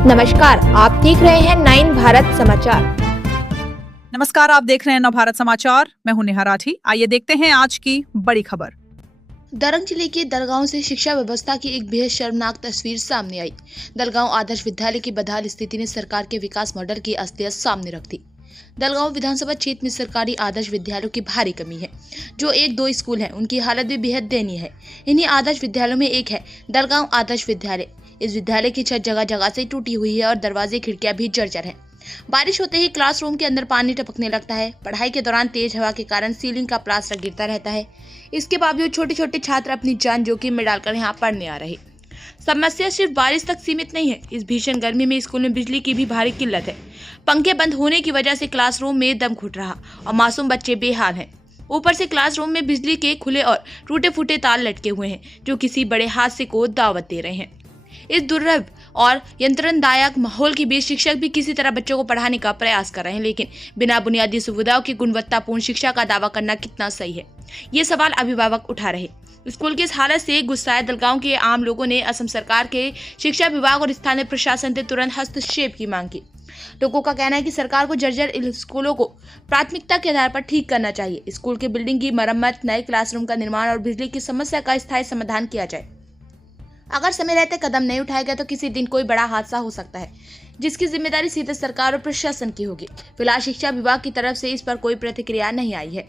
नमस्कार, आप देख रहे हैं 9 भारत समाचार। नमस्कार, आप देख रहे हैं नवभारत समाचार। मैं हूं नेहा राठी। आइए देखते हैं आज की बड़ी खबर। दरंग जिले के दलगांव से शिक्षा व्यवस्था की एक बेहद शर्मनाक तस्वीर सामने आई। दलगांव आदर्श विद्यालय की बदहाल स्थिति ने सरकार के विकास मॉडल की असलियत सामने रख दी। दलगांव विधानसभा क्षेत्र में सरकारी आदर्श विद्यालयों की भारी कमी है। जो 1-2 स्कूल हैं, उनकी हालत भी बेहद दयनीय है। इन्हीं आदर्श विद्यालयों में एक है दलगांव आदर्श विद्यालय। इस विद्यालय की छत जगह जगह से टूटी हुई है और दरवाजे खिड़कियां भी जर्जर हैं। बारिश होते ही क्लासरूम के अंदर पानी टपकने लगता है। पढ़ाई के दौरान तेज हवा के कारण सीलिंग का प्लास्टर गिरता रहता है। इसके बावजूद छोटे छोटे छात्र अपनी जान जोखिम में डालकर यहाँ पढ़ने आ रहे। समस्या सिर्फ बारिश तक सीमित नहीं है। इस भीषण गर्मी में स्कूल में बिजली की भी भारी किल्लत है। पंखे बंद होने की वजह से क्लासरूम में दम घुट रहा और मासूम बच्चे बेहाल हैं। ऊपर से क्लासरूम में बिजली के खुले और टूटे फूटे तार लटके हुए हैं, जो किसी बड़े हादसे को दावत दे रहे हैं। इस दुर्लभ और यंत्रणदायक माहौल के बीच शिक्षक भी किसी तरह बच्चों को पढ़ाने का प्रयास कर रहे हैं, लेकिन बिना बुनियादी सुविधाओं की गुणवत्तापूर्ण शिक्षा का दावा करना कितना सही है, ये सवाल अभिभावक उठा रहे। स्कूल की इस हालत से गुस्साए दलगांव के आम लोगों ने असम सरकार के शिक्षा विभाग और स्थानीय प्रशासन से तुरंत हस्तक्षेप की मांग की। लोगों का कहना है कि सरकार को जर्जर स्कूलों को प्राथमिकता के आधार पर ठीक करना चाहिए। स्कूल के बिल्डिंग की मरम्मत, नए क्लासरूम का निर्माण और बिजली की समस्या का स्थायी समाधान किया जाए। अगर समय रहते कदम नहीं उठाया गया तो किसी दिन कोई बड़ा हादसा हो सकता है, जिसकी जिम्मेदारी सीधे सरकार और प्रशासन की होगी। फिलहाल शिक्षा विभाग की तरफ से इस पर कोई प्रतिक्रिया नहीं आई है।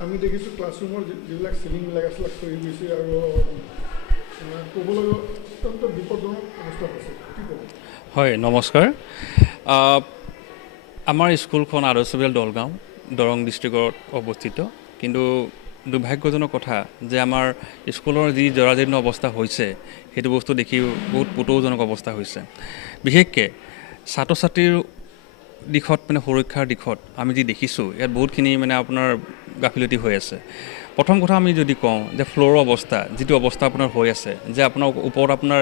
আমি দেখিছোঁ ক্লাছৰুমৰ যিবিলাক চিলিংবিলাক আছিলে খহি গৈছে আৰু ক'বলৈ অত্যন্ত বিপদজনক অৱস্থাত আছে। কি ক'ব? হয়, নমস্কাৰ। আমাৰ স্কুলখন আদৰ্শ বিদ্যালয় দলগাঁও দৰং ডিষ্ট্ৰিক্টত অৱস্থিত। কিন্তু দুৰ্ভাগ্যজনক কথা যে আমাৰ স্কুলৰ যি জৰাজীৰ্ণ অৱস্থা হৈছে সেইটো বস্তু দেখি বহুত পুতৌজনক অৱস্থা হৈছে। বিশেষকৈ ছাত্ৰ ছাত্ৰীৰ দিশত সুৰক্ষাৰ দিশত আমি যি দেখিছোঁ ইয়াত বহুতখিনি আপোনাৰ গাফিলতি হৈ আছে। প্ৰথম কথা আমি যদি কওঁ যে ফ্ল'ৰৰ অৱস্থা যিটো অৱস্থা আপোনাৰ হৈ আছে, যে আপোনাৰ ওপৰত আপোনাৰ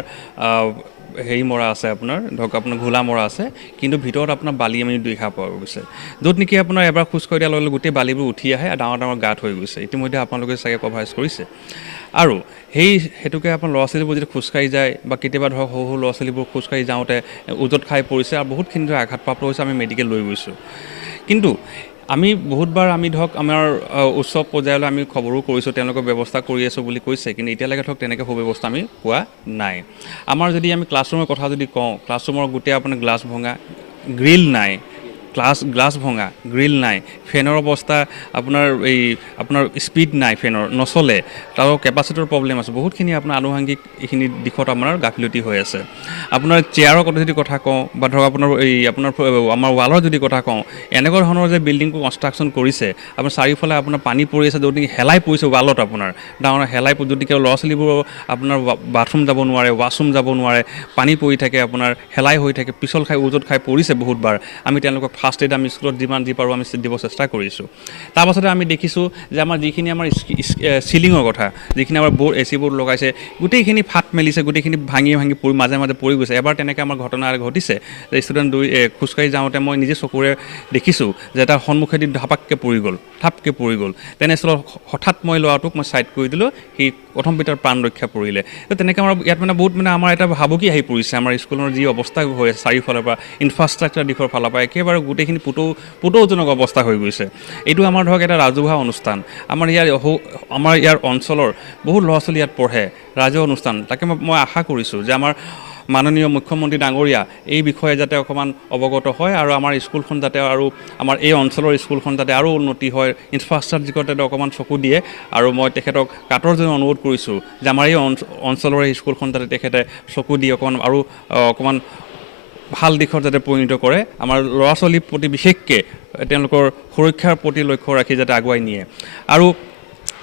হেৰি মৰা আছে, আপোনাৰ ধৰক আপোনাৰ ঘোলা মৰা আছে, কিন্তু ভিতৰত আপোনাৰ বালি আমি দেখা পোৱা গৈছে, য'ত নেকি আপোনাৰ এবাৰ খোজকাঢ়ি দিয়াৰ লগে লগে গোটেই বালিবোৰ উঠি আহে আৰু ডাঙৰ ডাঙৰ গাঁত হৈ গৈছে। ইতিমধ্যে আপোনালোকে চাগে কভাৰেজ কৰিছে। আৰু সেইটোকে আপোনাৰ ল'ৰা ছোৱালীবোৰ যদি খোজকাঢ়ি যায় বা কেতিয়াবা ধৰক সৰু সৰু ল'ৰা ছোৱালীবোৰ খোজকাঢ়ি যাওঁতে উজত খাই পৰিছে আৰু বহুতখিনি ধৰক আঘাতপ্ৰাপ্ত হৈছে। আমি মেডিকেল লৈ গৈছোঁ। কিন্তু আমি বহুতবাৰ আমি ধৰক আমাৰ উচ্চ পৰ্যায়লৈ আমি খবৰো কৰিছোঁ, তেওঁলোকে ব্যৱস্থা কৰি আছোঁ বুলি কৈছে, কিন্তু এতিয়ালৈকে ধৰক তেনেকৈ সুব্যৱস্থা আমি পোৱা নাই। আমাৰ যদি আমি ক্লাছৰুমৰ কথা যদি কওঁ, ক্লাছৰুমৰ গোটেই আপোনাৰ গ্লাছ ভঙা, গ্ৰিল নাই, গ্লাছ ভঙা, গ্ৰিল নাই, ফেনৰ অৱস্থা আপোনাৰ স্পীড নাই, ফেনৰ নচলে, তাৰ কেপাচিটৰ প্ৰব্লেম আছে, বহুতখিনি আপোনাৰ আনুষংগিক এইখিনি দিশত আপোনাৰ গাফিলতি হৈ আছে। আপোনাৰ চেয়াৰৰ কথা যদি কথা কওঁ বা ধৰক আপোনাৰ আমাৰ ৱালৰ যদি কথা কওঁ, এনেকুৱা ধৰণৰ যে বিল্ডিংটো কনষ্ট্ৰাকশ্যন কৰিছে, আপোনাৰ চাৰিওফালে আপোনাৰ পানী পৰি আছে, য'ত নেকি হেলাই পৰিছে ৱালত, আপোনাৰ ডাঙৰ হেলাই গতিকে ল'ৰা ছোৱালীবোৰ আপোনাৰ বাথৰুম যাব নোৱাৰে, ৱাছৰুম যাব নোৱাৰে, পানী পৰি থাকে, আপোনাৰ হেলাই হৈ থাকে, পিছল খাই উজত খাই পৰিছে বহুতবাৰ। আমি তেওঁলোকক ফাৰ্ষ্ট এইড আমি স্কুলত যিমান যি পাৰোঁ আমি দিব চেষ্টা কৰিছোঁ। তাৰপাছতে আমি দেখিছোঁ যে আমাৰ যিখিনি আমাৰ চিলিঙৰ কথা, যিখিনি আমাৰ AC বোৰ্ড লগাইছে, গোটেইখিনি ফাট মেলিছে, গোটেইখিনি ভাঙি মাজে মাজে পৰি গৈছে। এবাৰ তেনেকৈ আমাৰ ঘটনা ঘটিছে যে ষ্টুডেণ্ট খোজকাঢ়ি যাওঁতে মই নিজে চকুৰে দেখিছোঁ যে এটা সন্মুখেদি ধাপাককৈ থাপকৈ পৰি গ'ল। তেনেস্থলত হঠাৎ মই ল'ৰাটোক মই ছাইড কৰি দিলোঁ, সি প্ৰথম পিতাৰ প্ৰাণ ৰক্ষা পৰিলে। তো তেনেকৈ আমাৰ ইয়াত বহুত আমাৰ এটা ভাবুকি আহি পৰিছে। আমাৰ স্কুলৰ যি অৱস্থা হৈ আছে চাৰিওফালৰ পৰা, ইনফ্ৰাষ্ট্ৰাকচাৰ দিশৰ ফালৰ পৰা একেবাৰে গোটেইখিনি পুতৌজনক অৱস্থা হৈ গৈছে। এইটো আমাৰ ধৰক এটা ৰাজহুৱা অনুষ্ঠান। আমাৰ ইয়াৰ অঞ্চলৰ বহুত ল'ৰা ছোৱালী ইয়াত পঢ়ে, ৰাজহুৱা অনুষ্ঠান। তাকে মই আশা কৰিছোঁ যে আমাৰ মাননীয় মুখ্যমন্ত্ৰী ডাঙৰীয়া এই বিষয়ে যাতে অকণমান অৱগত হয় আৰু আমাৰ স্কুলখন যাতে আৰু আমাৰ এই অঞ্চলৰ স্কুলখন যাতে আৰু উন্নতি হয়, ইনফ্ৰাষ্ট্ৰাকচাৰ যাতে অকণমান চকু দিয়ে। আৰু মই তেখেতক কাটৰ জন্য অনুৰোধ কৰিছোঁ যে আমাৰ এই অঞ্চলৰ স্কুলখন যাতে তেখেতে চকু দি অকণমান ভাল দিশত যাতে পৰিণত কৰে, আমাৰ ল'ৰা ছোৱালীৰ প্ৰতি বিশেষকৈ তেওঁলোকৰ সুৰক্ষাৰ প্ৰতি লক্ষ্য ৰাখি যাতে আগুৱাই নিয়ে। আৰু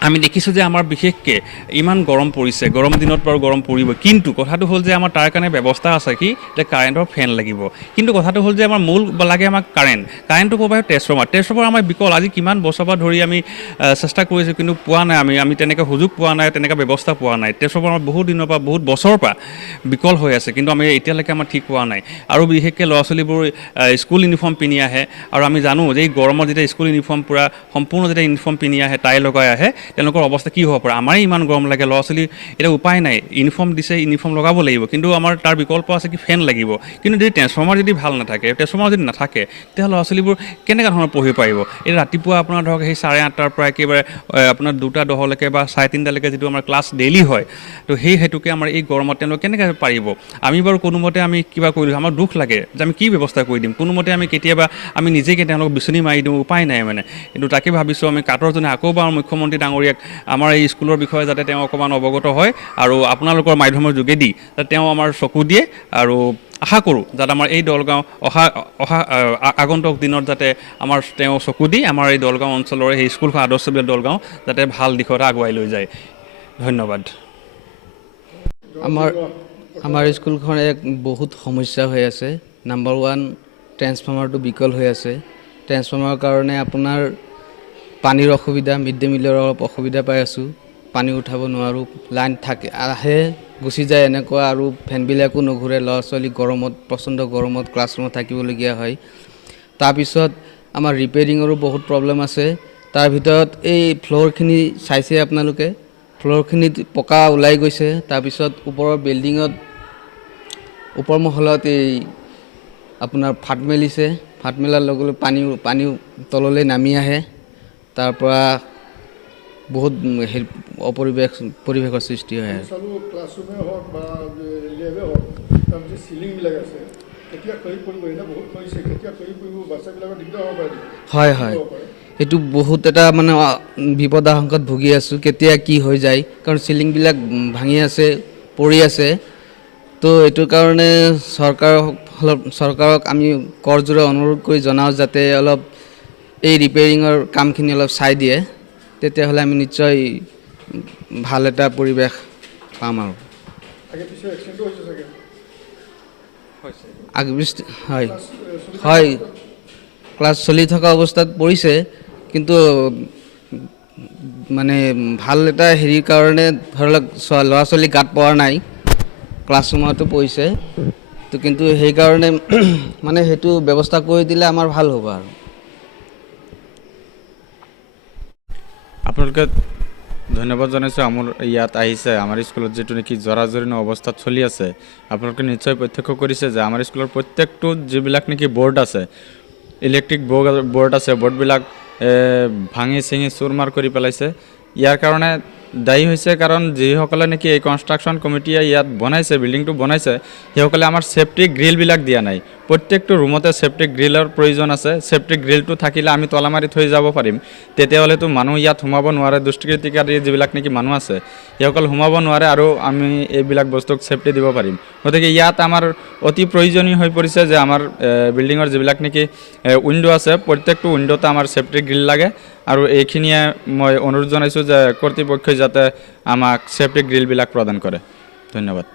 আমি দেখিছোঁ যে আমাৰ বিশেষকৈ ইমান গৰম পৰিছে, গৰম দিনত বাৰু গৰম পৰিব, কিন্তু কথাটো হ'ল যে আমাৰ তাৰ কাৰণে ব্যৱস্থা আছে কি যে কাৰেণ্টৰ ফেন লাগিব, কিন্তু কথাটো হ'ল যে আমাৰ মূল লাগে আমাক কাৰেণ্টটো ক'ব ট্ৰেন্সফৰ্মাৰ আমাৰ বিকল। আজি কিমান বছৰৰ পৰা ধৰি আমি চেষ্টা কৰিছোঁ, কিন্তু পোৱা নাই, আমি তেনেকৈ সুযোগ পোৱা নাই, তেনেকৈ ব্যৱস্থা পোৱা নাই। ট্ৰেন্সফৰ্মাৰ আমাৰ বহুত দিনৰ পৰা বহুত বছৰৰ পৰা বিকল হৈ আছে, কিন্তু আমি এতিয়ালৈকে আমাৰ ঠিক হোৱা নাই। আৰু বিশেষকৈ ল'ৰা ছোৱালীবোৰ স্কুল ইউনিফৰ্ম পিন্ধি আহে, আৰু আমি জানো যে এই গৰমত যেতিয়া স্কুল ইউনিফৰ্ম পূৰা সম্পূৰ্ণ যেতিয়া ইউনিফৰ্ম পিন্ধি আহে, টাই লগাই আহে, তেওঁলোকৰ অৱস্থা কি হ'ব পাৰে। আমাৰেই ইমান গৰম লাগে, ল'ৰা ছোৱালী এতিয়া উপায় নাই, ইউনিফৰ্ম দিছে, ইউনিফৰ্ম লগাব লাগিব, কিন্তু আমাৰ তাৰ বিকল্প আছে কি ফেন লাগিব। কিন্তু যদি ট্ৰেন্সফৰ্মাৰ যদি ভাল নাথাকে, ট্ৰেন্সফৰ্মাৰ যদি নাথাকে, তেতিয়াহ'লে ল'ৰা ছোৱালীবোৰ কেনেকুৱা ধৰণৰ পঢ়িব পাৰিব। এই ৰাতিপুৱা আপোনাৰ ধৰক সেই 8:30 পৰা একেবাৰে আপোনাৰ 2-10লৈকে বা 3:30লৈকে যিটো আমাৰ ক্লাছ ডেইলি হয়, তো সেই হেতুকে আমাৰ এই গৰমত তেওঁলোকে কেনেকৈ পাৰিব। আমি বাৰু কোনোমতে আমি কিবা কৰিলোঁ, আমাৰ দুখ লাগে যে আমি কি ব্যৱস্থা কৰি দিম, কোনোমতে আমি কেতিয়াবা আমি নিজেকে তেওঁলোকক বিচনি মাৰি দিওঁ, উপায় নাই মানে। কিন্তু তাকে ভাবিছোঁ আমি কাটৰজনে আকৌ বাৰু মুখ্যমন্ত্ৰী ডাঙৰীয়াক আমাৰ এই স্কুলৰ বিষয়ে যাতে তেওঁ অকণমান অৱগত হয়, আৰু আপোনালোকৰ মাধ্যমৰ যোগেদি যাতে তেওঁ আমাৰ চকু দিয়ে, আৰু আশা কৰোঁ যাতে আমাৰ এই দলগাঁও অহা আগন্তুক দিনত যাতে আমাৰ তেওঁ চকু দি আমাৰ এই দলগাঁও অঞ্চলৰ সেই স্কুলখন আদৰ্শ বিদ্যালয় দলগাঁও যাতে ভাল দিশত আগুৱাই লৈ যায়। ধন্যবাদ। আমাৰ স্কুলখন এক বহুত সমস্যা হৈ আছে। নাম্বাৰ 1, ট্ৰেন্সফৰ্মাৰটো বিকল হৈ আছে। ট্ৰেন্সফৰ্মাৰৰ কাৰণে আপোনাৰ পানীৰ অসুবিধা, মিড ডে মিলৰ অলপ অসুবিধা পাই আছোঁ, পানী উঠাব নোৱাৰোঁ, লাইন আহে গুচি যায় এনেকুৱা, আৰু ফেনবিলাকো নুঘূৰে, ল'ৰা ছোৱালী গৰমত, প্ৰচণ্ড গৰমত ক্লাছৰুমত থাকিবলগীয়া হয়। তাৰপিছত আমাৰ ৰিপেয়াৰিঙৰো বহুত প্ৰব্লেম আছে। তাৰ ভিতৰত এই ফ্ল'ৰখিনি চাইছে আপোনালোকে, ফ্ল'ৰখিনিত পকা ওলাই গৈছে। তাৰপিছত ওপৰৰ বিল্ডিঙত, ওপৰ মহলত এই আপোনাৰ ফাট মেলিছে, ফাট মেলাৰ লগে লগে পানী তললৈ নামি আহে, তাৰ পৰা বহুত পৰিৱেশৰ সৃষ্টি হয়। চালোঁ ক্লাছৰুমে হওক বা লেবে হওক, তাৰপিছত চিলিংবিলাক আছে, কেতিয়া খহি পৰিব, এনে বহুত খহিছে, কেতিয়া খহি পৰিব, বাচ্চাবিলাকৰ দিগদাৰ হ'ব পাৰে। হয়, এইটো বহুত এটা মানে বিপদাশংকাত ভুগি আছোঁ, কেতিয়া কি হৈ যায়, কাৰণ চিলিংবিলাক ভাঙি আছে, পৰি আছে। তো এইটো কাৰণে চৰকাৰক আমি কৰজোৰে অনুৰোধ কৰি জনাওঁ যাতে অলপ এই ৰিপেয়াৰিঙৰ কামখিনি অলপ চাই দিয়ে, তেতিয়াহ'লে আমি নিশ্চয় ভাল এটা পৰিৱেশ পাম। আৰু হয়, ক্লাছ চলি থকা অৱস্থাত পৰিছে, কিন্তু মানে ভাল এটা হেৰিৰ কাৰণে ধৰি লওক ল'ৰা ছোৱালী গাত পৰা নাই, ক্লাছৰুমতো পৰিছে, তো কিন্তু সেইকাৰণে মানে সেইটো ব্যৱস্থা কৰি দিলে আমাৰ ভাল হ'ব। আৰু আপোনালোকে ধন্যবাদ জনাইছোঁ আমাৰ ইয়াত আহিছে। আমাৰ স্কুলত যিটো নেকি জৰাজীৰ্ণ অৱস্থাত চলি আছে, আপোনালোকে নিশ্চয় প্ৰত্যক্ষ কৰিছে যে আমাৰ স্কুলৰ প্ৰত্যেকটো যিবিলাক নেকি বৰ্ড আছে, ইলেক্ট্ৰিক বৰ্ড আছে, বৰ্ডবিলাক ভাঙি চিঙি চুৰমাৰ কৰি পেলাইছে। ইয়াৰ কাৰণে দায়ী হৈছে কাৰণ যিসকলে নেকি এই কনষ্ট্ৰাকশ্যন কমিটিয়ে ইয়াত বনাইছে, বিল্ডিংটো বনাইছে, সেইসকলে আমাৰ ছেফটি গ্ৰিলবিলাক দিয়া নাই। প্ৰত্যেকটো ৰুমতে ছেফটি গ্ৰিলৰ প্ৰয়োজন আছে। ছেফটি গ্ৰিলটো থাকিলে আমি তলা মাৰি থৈ যাব পাৰিম, তেতিয়াহ'লেতো মানুহ ইয়াত সোমাব নোৱাৰে, দুষ্কৃতিকাৰী যিবিলাক নেকি মানুহ আছে সেইসকল সোমাব নোৱাৰে, আৰু আমি এইবিলাক বস্তুক ছেফটি দিব পাৰিম। গতিকে ইয়াত আমাৰ অতি প্ৰয়োজনীয় হৈ পৰিছে যে আমাৰ বিল্ডিঙৰ যিবিলাক নেকি উইণ্ডো আছে, প্ৰত্যেকটো উইণ্ডোতে আমাৰ ছেফটি গ্ৰিল লাগে, আৰু এইখিনিয়ে মই অনুৰোধ জনাইছোঁ যে কৰ্তৃপক্ষই যাতে আমাক ছেফটি গ্ৰিলবিলাক প্ৰদান কৰে। ধন্যবাদ।